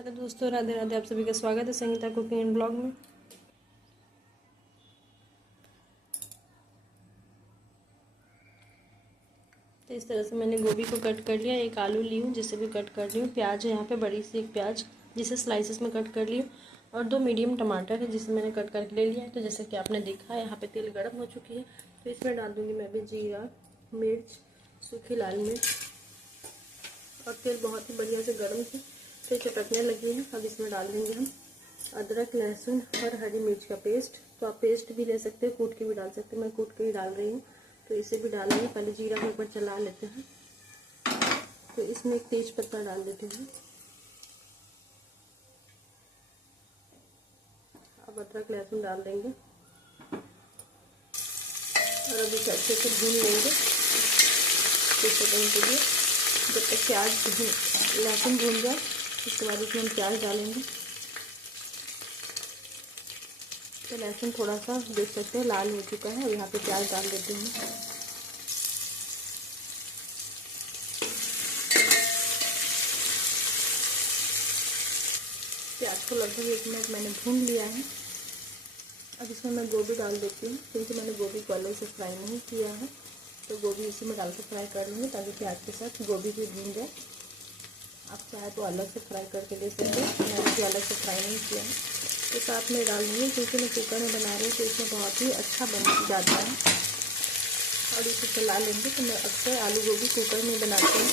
Hello दोस्तों, राधे राधे। आप सभी का स्वागत है संगीता कुकिंग एंड ब्लॉग में। तो इस तरह से मैंने गोभी को कट कर लिया। एक आलू ली हूँ जिसे भी कट कर ली हूँ। प्याज है यहाँ पे बड़ी सी एक प्याज जिसे स्लाइसेस में कट कर ली हूँ। और 2 मीडियम टमाटर है जिसे मैंने कट करके ले लिया है। तो जैसे कि आपने देखा है यहाँ पे तेल गर्म हो चुकी है, तो इसमें डाल दूँगी मैं भी जीरा, मिर्च, सूखी लाल मिर्च। और तेल बहुत ही बढ़िया से गर्म थी तो चटकने लगी है। अब इसमें डाल देंगे हम अदरक, लहसुन और हरी मिर्च का पेस्ट। तो आप पेस्ट भी ले सकते हैं, कूट के भी डाल सकते हैं। मैं कूट के ही डाल रही हूँ। तो इसे भी डालेंगे। पहले जीरा को ऊपर चला लेते हैं। तो इसमें एक तेज पत्ता डाल देते हैं। अब अदरक लहसुन डाल देंगे और अभी इसे अच्छे से भून लेंगे कुछ सेकंड के लिए, जब तक प्याज लहसुन भून जाए। उसके बाद इसमें हम प्याज डालेंगे। तो लहसुन थोड़ा सा देख सकते हैं लाल हो चुका है। अब यहाँ पे प्याज डाल देते हैं। प्याज को लगभग 1 मिनट मैंने भून लिया है। अब इसमें मैं गोभी डाल देती हूँ, क्योंकि मैंने गोभी को अलग से फ्राई नहीं किया है। तो गोभी इसी में डाल के फ्राई कर लूँगी ताकि प्याज के साथ गोभी भी भून जाए। आप चाहे तो अलग से फ्राई करके दे सकते हैं, मैंने भी अलग से फ्राई नहीं किया है। तो साथ में डाल दूँगी, क्योंकि मैं कुकर में बना रही हूँ तो इसमें बहुत ही अच्छा बन जाता है। और इसे चला लेंगे। तो मैं अक्सर आलू गोभी कुकर में बनाती हूँ।